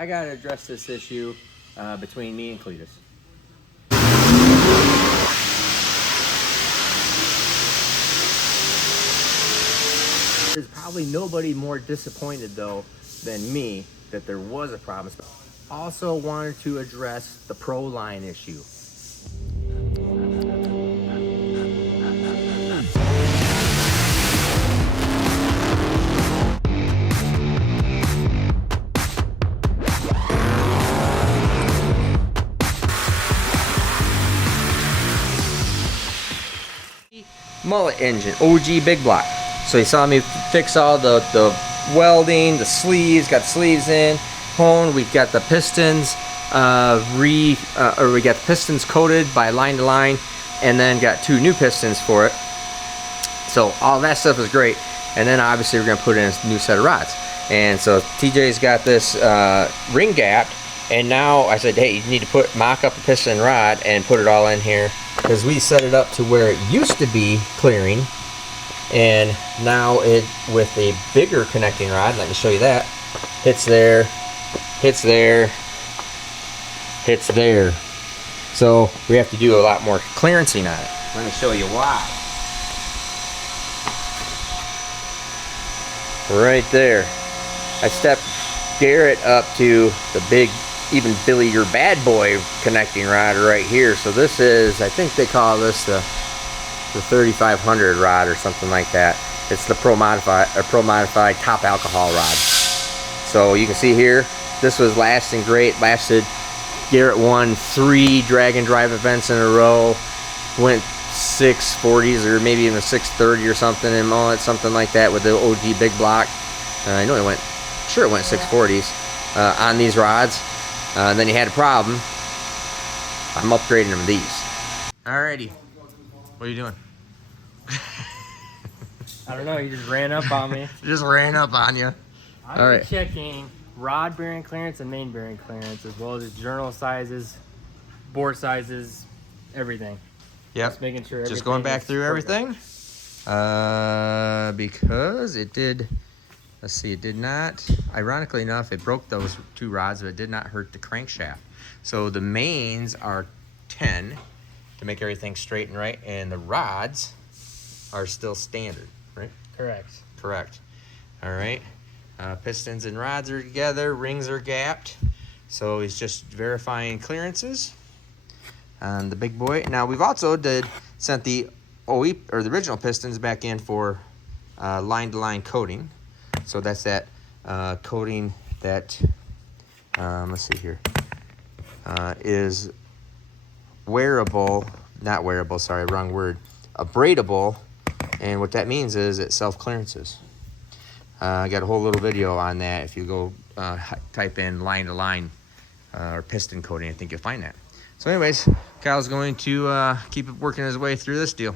I gotta address this issue between me and Cleetus. There's probably nobody more disappointed though than me that there was a problem. Also wanted to address the ProLine issue. Mullet engine, OG big block. So you saw me fix all the welding, the sleeves, got the sleeves in, honed. We've got the pistons we got the pistons coated by line to line, and then got 2 new pistons for it. So all that stuff is great. And then obviously we're gonna put in a new set of rods. And so TJ's got this ring gapped, and now I said, hey, you need to mock up a piston rod and put it all in here, because we set it up to where it used to be clearing, and now it, with a bigger connecting rod, let me show you that, hits there, hits there, hits there. So we have to do a lot more clearancing on it. Let me show you why. Right there. I stepped Garrett up to the big, even Billy your bad boy connecting rod right here. So this is, I think they call this the 3500 rod or something like that. It's the Pro Modified top alcohol rod. So you can see here, this was lasting great. Lasted, Garrett won 3 drag and drive events in a row. Went 640s or maybe even 630 or something in mullet, something like that with the OG big block. I know it went 640s on these rods. Then he had a problem. I'm upgrading him to these. Alrighty. What are you doing? I don't know, you just ran up on me. Just ran up on you. I'm checking rod bearing clearance and main bearing clearance, as well as journal sizes, bore sizes, everything. Yep. Just making sure everything. Just going back through everything. Because it did. Let's see. It did not. Ironically enough, it broke those 2 rods, but it did not hurt the crankshaft. So the mains are 10 to make everything straight and right, and the rods are still standard, right? Correct. Correct. All right. Pistons and rods are together. Rings are gapped. So he's just verifying clearances on the big boy. Now we've also sent the OE or the original pistons back in for line to line coating. So that's that coating that let's see here, is wearable, not wearable, sorry, wrong word, abradable, and what that means is it self-clearances. I got a whole little video on that. If you go type in line to line or piston coating, I think you'll find that. So anyways, Kyle's going to keep working his way through this deal.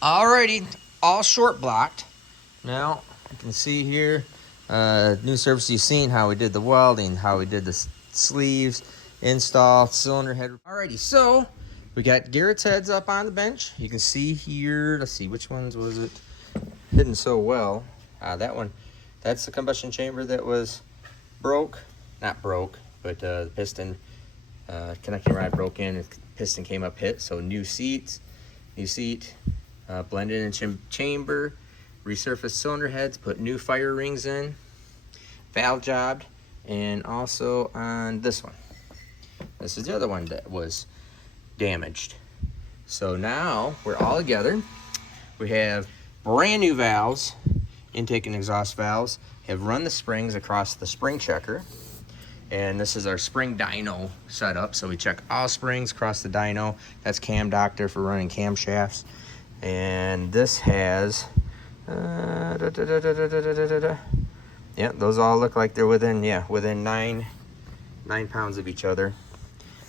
Alrighty, all short blocked. Now you can see here, new surface you've seen, how we did the welding, how we did the sleeves, install, cylinder head. Alrighty, so we got Garrett's heads up on the bench. You can see here, let's see, which ones was it hidden so well? That one, that's the combustion chamber that was not broke, but the piston connecting rod broke in, and piston came up hit. So new seat, blended in chamber, resurfaced cylinder heads, put new fire rings in, valve jobbed, and also on this one. This is the other one that was damaged. So now we're all together. We have brand new valves, intake and exhaust valves, have run the springs across the spring checker. And this is our spring dyno setup. So we check all springs across the dyno. That's Cam Doctor for running camshafts. And this has, yeah, those all look like they're within 9 pounds of each other.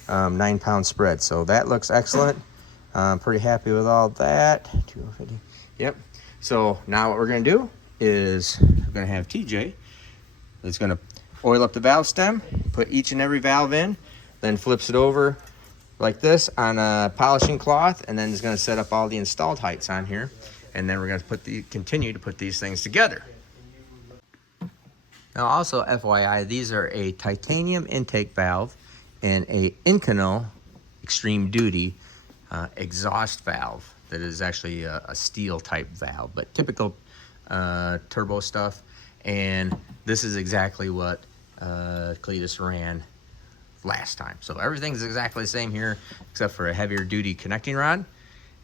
9 pound spread. So that looks excellent. Pretty happy with all that. 250. Yep. So now what we're gonna do is we're gonna have TJ. It's gonna oil up the valve stem, put each and every valve in, then flips it over like this on a polishing cloth, and then is gonna set up all the installed heights on here, and then we're gonna continue to put these things together. Now also FYI, these are a titanium intake valve and a Inconel extreme duty exhaust valve that is actually a steel type valve, but typical turbo stuff. And this is exactly what Cleetus ran last time. So everything's exactly the same here, except for a heavier duty connecting rod,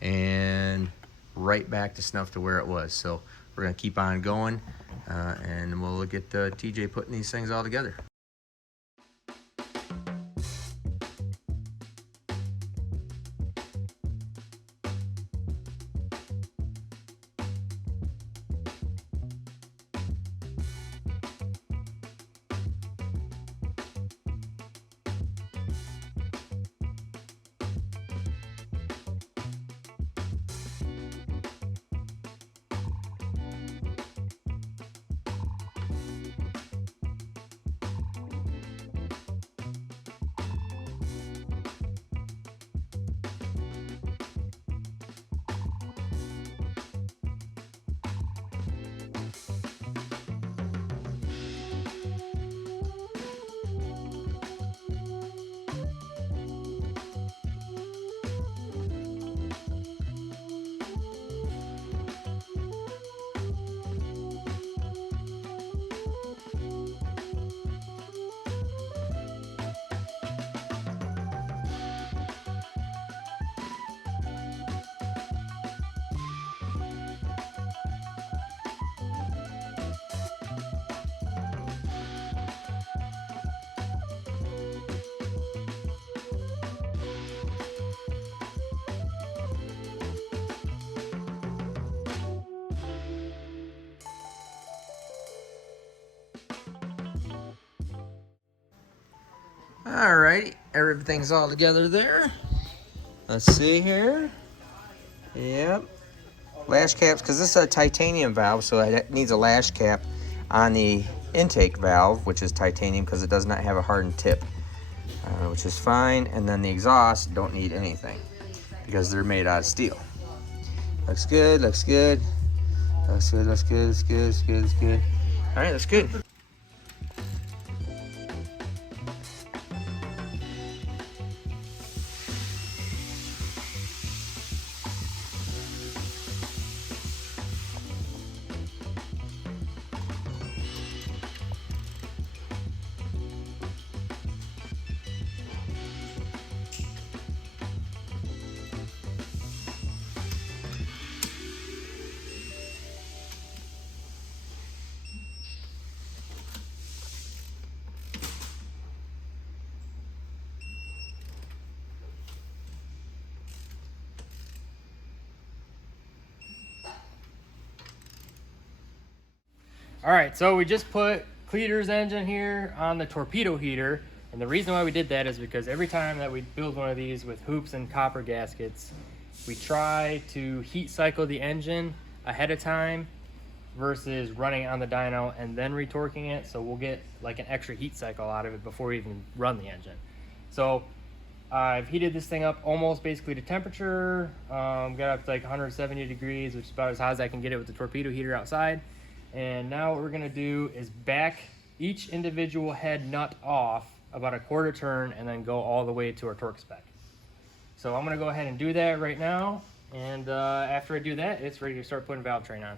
and right back to snuff to where it was. So we're gonna keep on going, and we'll get TJ putting these things all together. Alrighty, everything's all together there. Let's see here. Yep. Lash caps, because this is a titanium valve, so it needs a lash cap on the intake valve, which is titanium because it does not have a hardened tip, which is fine. And then the exhaust don't need anything because they're made out of steel. Looks good, looks good. Looks good, looks good, looks good, looks good, looks good. Alright, that's good. All right, so we just put Cleetus engine here on the torpedo heater, and the reason why we did that is because every time that we build one of these with hoops and copper gaskets, we try to heat cycle the engine ahead of time versus running on the dyno and then retorquing it. So we'll get like an extra heat cycle out of it before we even run the engine. So I've heated this thing up almost basically to temperature, got up to like 170 degrees, which is about as hot as I can get it with the torpedo heater outside. And now what we're gonna do is back each individual head nut off about a quarter turn and then go all the way to our torque spec. So I'm gonna go ahead and do that right now. And after I do that, it's ready to start putting valve train on.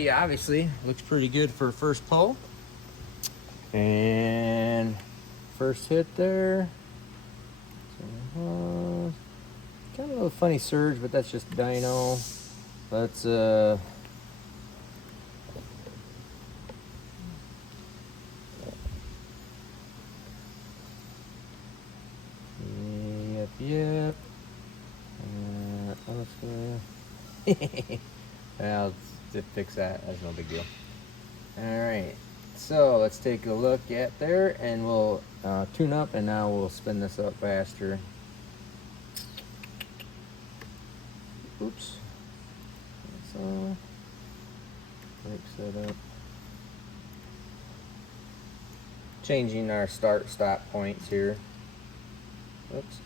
Alrighty, obviously looks pretty good for first pull. And first hit there. Kind of a funny surge, but that's just dyno. Let's yep. I'll just fix that. That's no big deal. Alright, so let's take a look at there, and we'll tune up, and now we'll spin this up faster. Oops. So, brake setup. Changing our start-stop points here. Oops.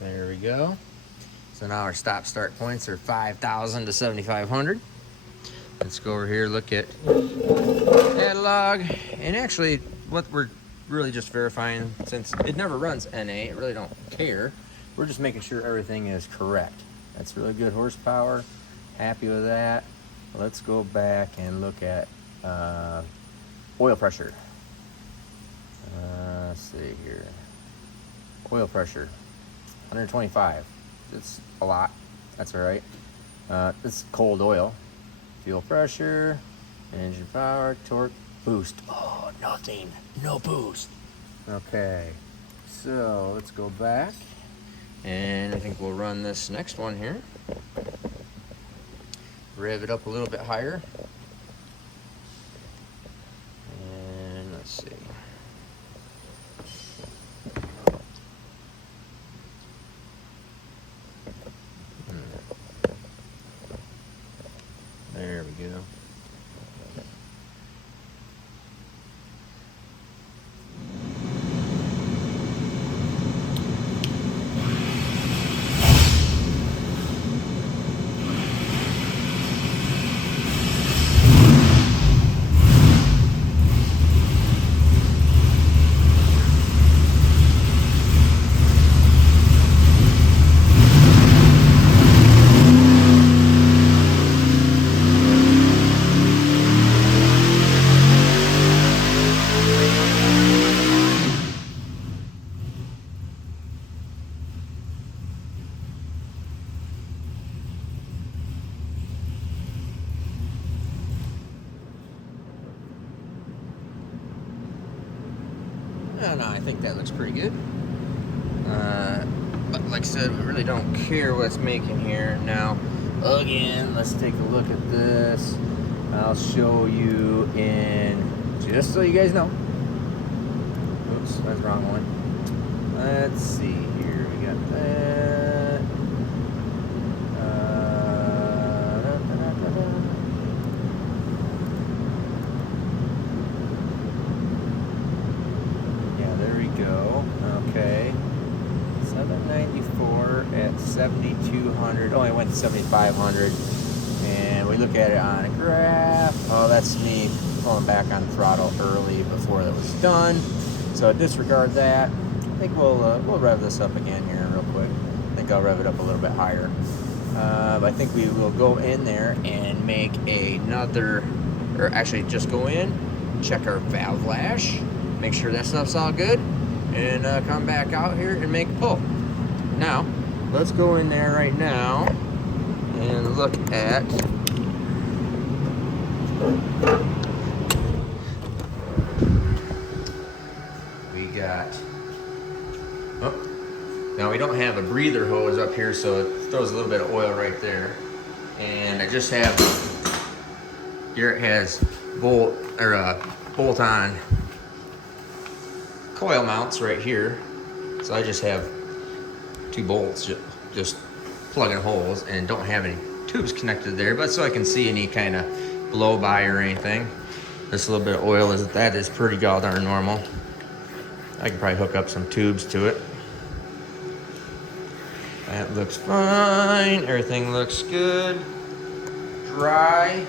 There we go. So now our stop-start points are 5,000 to 7,500. Let's go over here, look at catalog, and actually what we're really just verifying, since it never runs NA, it really don't care. We're just making sure everything is correct. That's really good horsepower. Happy with that. Let's go back and look at oil pressure. Let's see here. Oil pressure, 125. It's a lot. That's all right. It's cold oil. Fuel pressure, engine power, torque, boost. Oh, nothing. No boost. Okay. So let's go back. And I think we'll run this next one here. Rev it up a little bit higher. And let's see. There we go. No, I think that looks pretty good. But like I said, we really don't care what's making here. Now, again, let's take a look at this. I'll show you in, just so you guys know. Oops, that's the wrong one. Let's see here, we got that. Yeah, there we go. Okay. 794 at 7,200. Oh, I went to 7,500. And we look at it on a graph. Oh, that's me pulling back on throttle early before that was done. So disregard that. I think we'll rev this up again here real quick. I think I'll rev it up a little bit higher. I think we will go in there and make another, or actually just go in, check our valve lash, make sure that stuff's all good, and come back out here and make a pull. Now, let's go in there right now and look at we got, oh, now we don't have a breather hose up here, so it throws a little bit of oil right there. And I just have, here it has bolt-on coil mounts right here. So I just have 2 bolts just plugging holes, and don't have any tubes connected there, but so I can see any kind of blow by or anything. This little bit of oil is pretty darn normal. I can probably hook up some tubes to it. That looks fine. Everything looks good. Dry.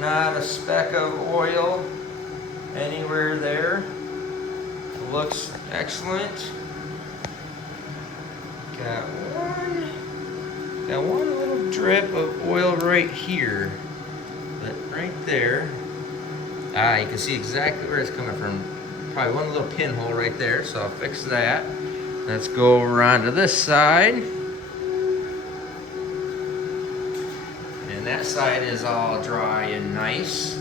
Not a speck of oil anywhere there. looks excellent. Got one little drip of oil right here, but right there, you can see exactly where it's coming from. Probably one little pinhole right there, so I'll fix that. Let's go over onto this side. And that side is all dry and nice.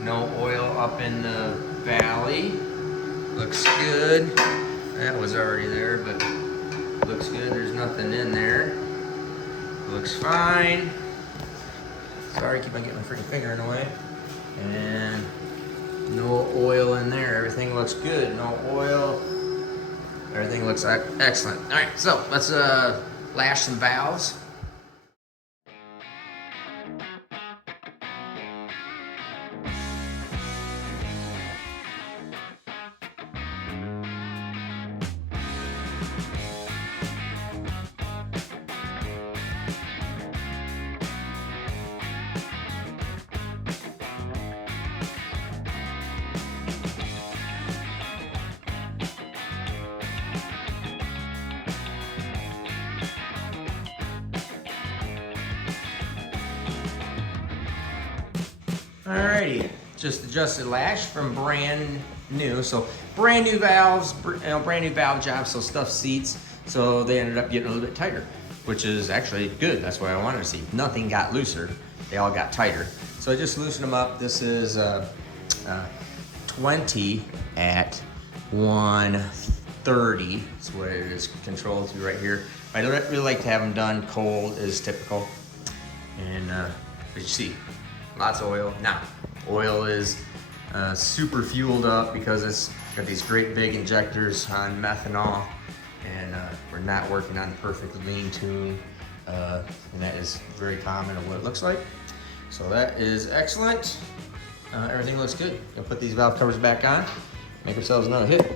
No oil up in the valley. Looks good. That was already there, but looks good. There's nothing in there. Looks fine. Sorry, keep on getting my freaking finger in the way. And no oil in there. Everything looks good. No oil. Everything looks excellent. All right, so let's lash some valves. Alrighty, just adjusted lash from brand new. So brand new valves, brand new valve jobs, so stuff seats. So they ended up getting a little bit tighter, which is actually good. That's what I wanted to see. Nothing got looser, they all got tighter. So I just loosened them up. This is 20 at 130. That's what it is controlled to right here. I don't really like to have them done cold as typical. And but you see, lots of oil. Now, oil is super fueled up because it's got these great big injectors on methanol, and we're not working on the perfect lean tune, and that is very common of what it looks like. So that is excellent. Everything looks good. Gonna put these valve covers back on, make ourselves another hit.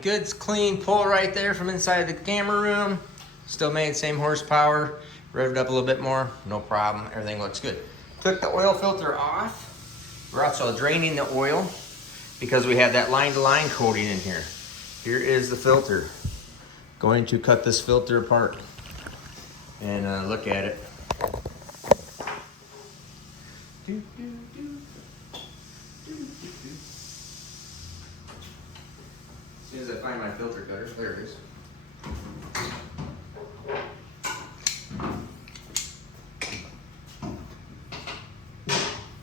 Good clean pull right there from inside the camera room. Still made same horsepower, revved up a little bit more, no problem, everything looks good. Took the oil filter off. We're also draining the oil because we have that line-to-line coating in here. Here is the filter. Going to cut this filter apart and look at it. As soon as I find my filter cutter, there it is.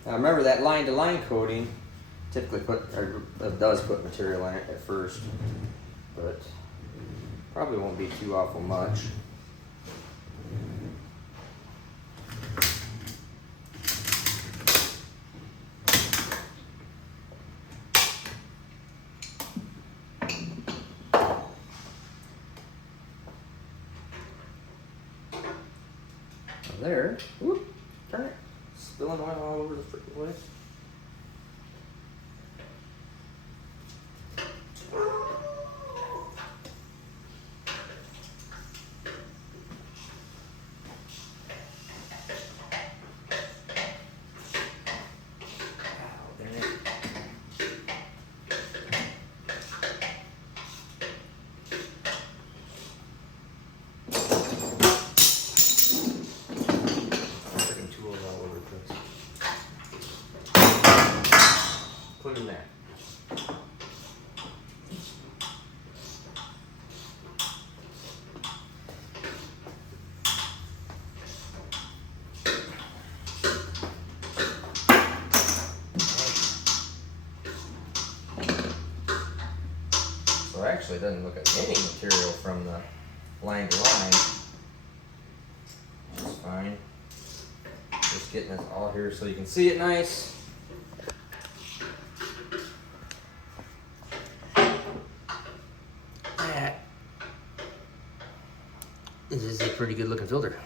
Now remember that line-to-line coating typically does put material in it at first, but probably won't be too awful much. There, whoop, turn it, spilling oil all over the freaking place. So actually it doesn't look at any material from the line to line. Which is fine. Just getting this all here so you can see it nice. That is a pretty good looking filter.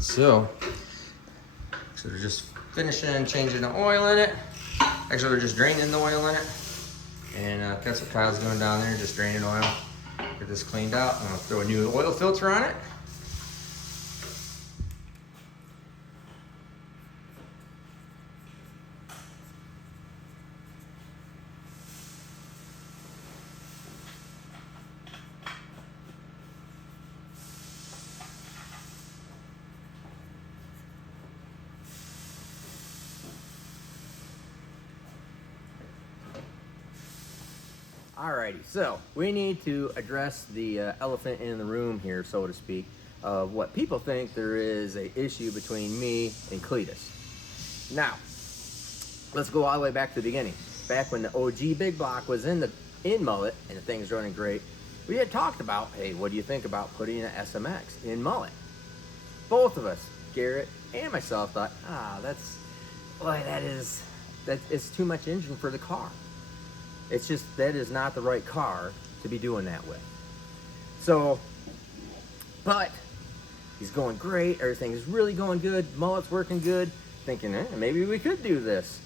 So they're just finishing changing the oil in it. Actually, they're just draining the oil in it. And that's what Kyle's doing down there, just draining oil. Get this cleaned out. I'm gonna throw a new oil filter on it. Alrighty, so we need to address the elephant in the room here, so to speak, of what people think there is an issue between me and Cleetus. Now, let's go all the way back to the beginning. Back when the OG Big Block was in Mullet and the thing's running great, we had talked about, hey, what do you think about putting an SMX in Mullet? Both of us, Garrett and myself, thought, it's too much engine for the car. It's just, that is not the right car to be doing that with. So, but he's going great, everything's really going good, Mullet's working good, thinking, maybe we could do this.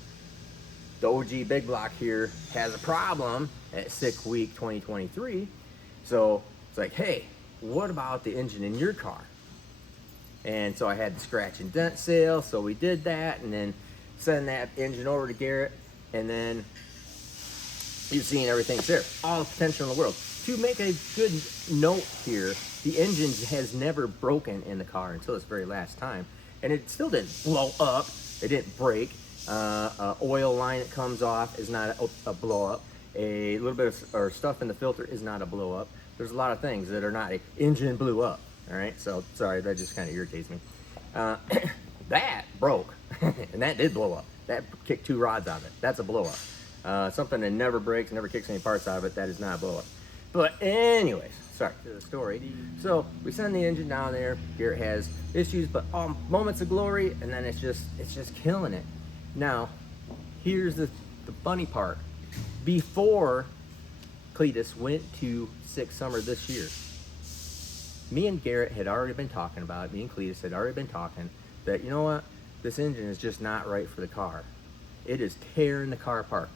The OG Big Block here has a problem at 6 week 2023. So it's like, hey, what about the engine in your car? And so I had the scratch and dent sale, so we did that, and then send that engine over to Garrett, and then you've seen everything's there, all the potential in the world. To make a good note here, the engine has never broken in the car until this very last time, and it still didn't blow up, it didn't break. Oil line that comes off is not a blow up. A little bit of stuff in the filter is not a blow up. There's a lot of things that are not, engine blew up, all right? So, sorry, that just kind of irritates me. That broke, and that did blow up. That kicked 2 rods out of it. That's a blow up. Something that never breaks, never kicks any parts out of it, that is not a blow up. But anyways, sorry to the story. So we send the engine down there. Garrett has issues, but moments of glory, and then it's just killing it. Now, here's the funny part. Before Cleetus went to Six Summer this year, me and Garrett had already been talking about it. Me and Cleetus had already been talking that, you know what, this engine is just not right for the car. It is tearing the car apart.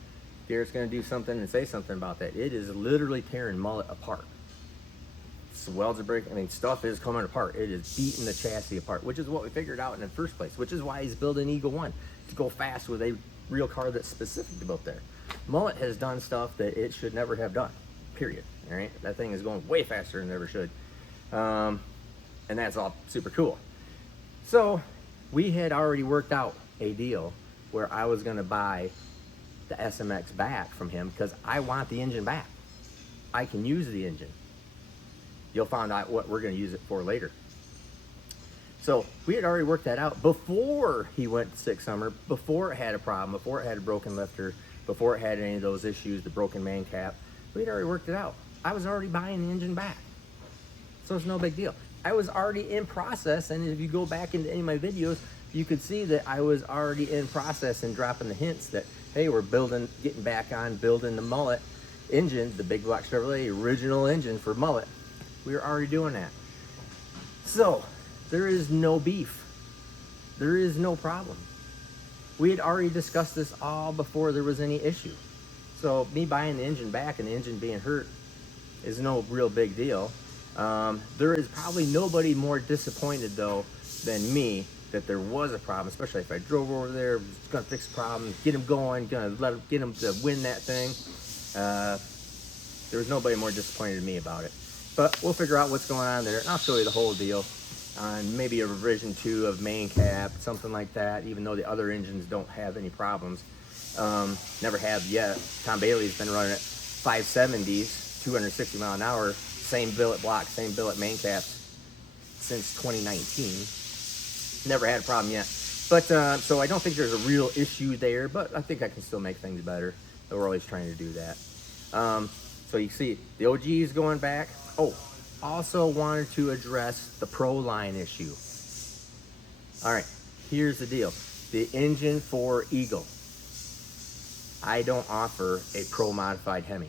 Garrett's gonna do something and say something about that. It is literally tearing Mullet apart. So welds are breaking, stuff is coming apart. It is beating the chassis apart, which is what we figured out in the first place, which is why he's building Eagle 1, to go fast with a real car that's specifically built there. Mullet has done stuff that it should never have done, period, all right? That thing is going way faster than it ever should. And that's all super cool. So we had already worked out a deal where I was gonna buy the SMX back from him because I want the engine back. I can use the engine. You'll find out what we're gonna use it for later. So we had already worked that out before he went to Six Summer, before it had a problem, before it had a broken lifter, before it had any of those issues, the broken main cap. We had already worked it out. I was already buying the engine back. So it's no big deal. I was already in process, and if you go back into any of my videos, you could see that I was already in process and dropping the hints that, hey, we're getting back on building the Mullet engine, the Big Block Chevrolet original engine for Mullet. We were already doing that. So there is no beef. There is no problem. We had already discussed this all before there was any issue. So me buying the engine back and the engine being hurt is no real big deal. There is probably nobody more disappointed though than me that there was a problem, especially if I drove over there, was gonna fix the problem, get him going, get him to win that thing. There was nobody more disappointed than me about it. But we'll figure out what's going on there, and I'll show you the whole deal on maybe a revision 2 of main cap, something like that, even though the other engines don't have any problems. Never have yet. Tom Bailey's been running at 570s, 260 mile an hour, same billet block, same billet main caps since 2019. Never had a problem yet. But so I don't think there's a real issue there, but I think I can still make things better. So we're always trying to do that. So you see the OG is going back. Oh, also wanted to address the ProLine issue. All right, here's the deal. The engine for Eagle. I don't offer a Pro modified Hemi.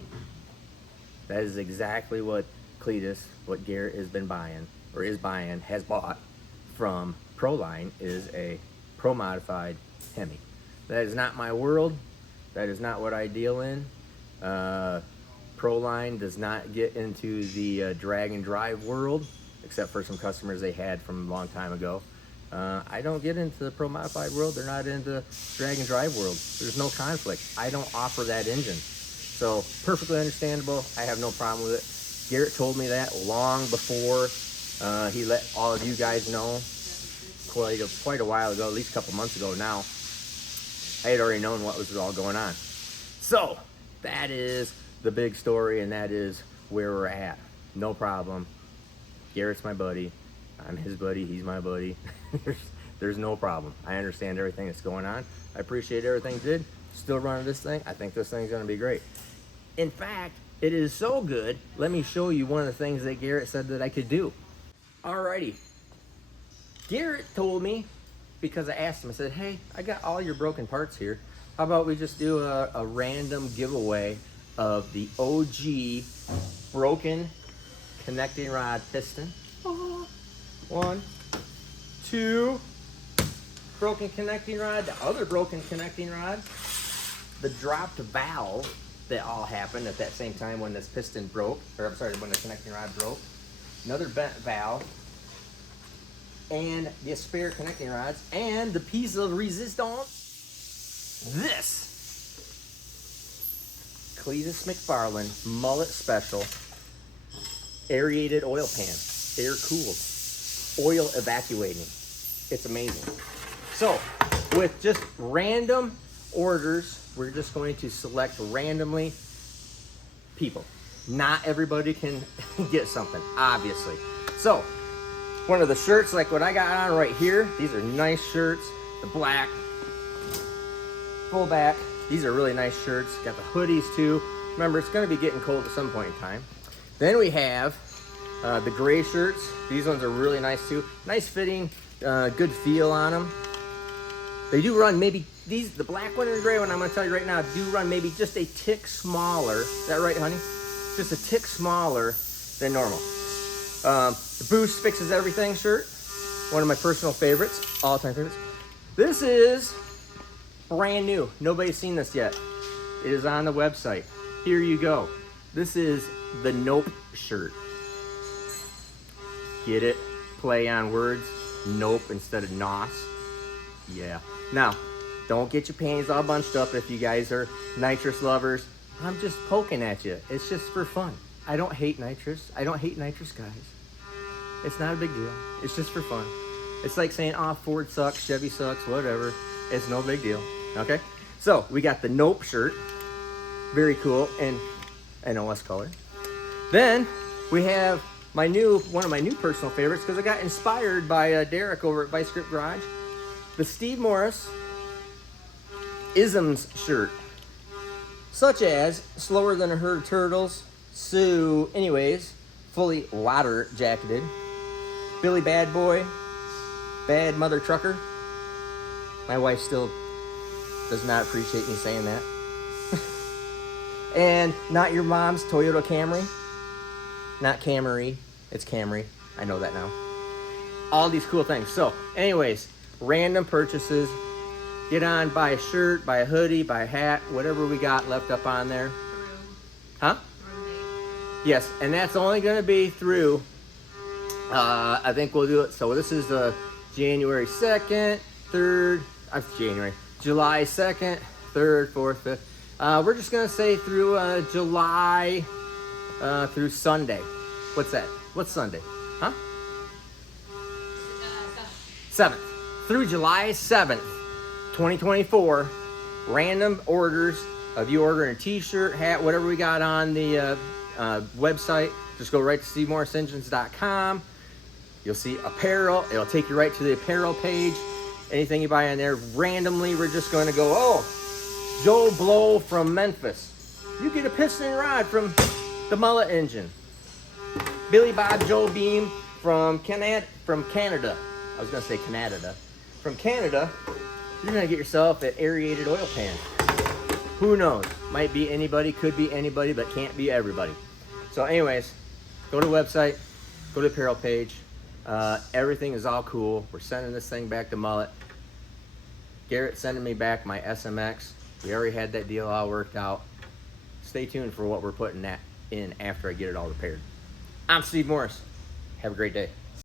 That is exactly what Cleetus, what Garrett has been buying, or is buying, has bought from ProLine, is a Pro modified Hemi. That is not my world. That is not what I deal in. ProLine does not get into the drag and drive world, except for some customers they had from a long time ago. I don't get into the Pro modified world. They're not into drag and drive world. There's no conflict. I don't offer that engine. So perfectly understandable. I have no problem with it. Garrett told me that long before he let all of you guys know quite a while ago, at least a couple months ago now. I had already known what was all going on. So that is the big story, and that is where we're at. No problem. Garrett's my buddy. I'm his buddy. He's my buddy. There's no problem. I understand everything that's going on. I appreciate everything he did. Still running this thing. I think this thing's going to be great. In fact, it is so good. Let me show you one of the things that Garrett said that I could do. Alrighty. Garrett told me, because I asked him, I said, hey, I got all your broken parts here. How about we just do a random giveaway of the OG broken connecting rod piston. 1, 2, broken connecting rod, the other broken connecting rod, the dropped valve that all happened at that same time when this piston broke, or I'm sorry, when the connecting rod broke, another bent valve, and the spare connecting rods, and the piece of resistance. This Cleetus McFarland Mullet Special aerated oil pan, air cooled, oil evacuating. It's amazing. So with just random orders, we're just going to select randomly people. Not everybody can get something, obviously. So one of the shirts, like what I got on right here, these are nice shirts. The black, full back. These are really nice shirts. Got the hoodies too. Remember, it's going to be getting cold at some point in time. Then we have the gray shirts. These ones are really nice too. Nice fitting, good feel on them. They do run maybe, the black one and the gray one, I'm going to tell you right now, do run maybe just a tick smaller. Is that right, honey? Just a tick smaller than normal. The Boost Fixes Everything shirt. One of my personal favorites, all-time favorites. This is brand new. Nobody's seen this yet. It is on the website. Here you go. This is the Nope shirt. Get it? Play on words. Nope instead of nos. Yeah. Now, don't get your panties all bunched up if you guys are nitrous lovers. I'm just poking at you. It's just for fun. I don't hate nitrous. I don't hate nitrous guys. It's not a big deal. It's just for fun. It's like saying, oh, Ford sucks, Chevy sucks, whatever. It's no big deal. Okay? So, we got the Nope shirt. Very cool. And an OS color. Then, we have one of my new personal favorites, because I got inspired by Derek over at Vice Grip Garage. The Steve Morris Isms shirt. Such as Slower Than a Herd of Turtles. So, anyways, fully water jacketed. Billy Bad Boy. Bad Mother Trucker. My wife still does not appreciate me saying that. And Not Your Mom's Toyota Camry. Not Camry, it's Camry. I know that now. All these cool things. So, anyways, random purchases. Get on, buy a shirt, buy a hoodie, buy a hat, whatever we got left up on there. Huh? Yes, and that's only going to be through, I think we'll do it. So this is January 2nd, 3rd, July 2nd, 3rd, 4th, 5th. We're just going to say through July through Sunday. What's that? What's Sunday? Huh? 7th. Through July 7th, 2024. Random orders of you ordering a t-shirt, hat, whatever we got on the website. Just go right to SteveMorrisEngines.com. You'll see apparel. It'll take you right to the apparel page. Anything you buy on there, randomly, we're just going to go, oh, Joe Blow from Memphis. You get a piston and rod from the Mullet engine. Billy Bob Joe Beam from Canada. I was going to say Canada. From Canada, you're going to get yourself an aerated oil pan. Who knows? Might be anybody, could be anybody, but can't be everybody. So anyways, go to the website, go to the apparel page. Everything is all cool. We're sending this thing back to Mullet. Garrett's sending me back my SMX. We already had that deal all worked out. Stay tuned for what we're putting that in after I get it all repaired. I'm Steve Morris. Have a great day.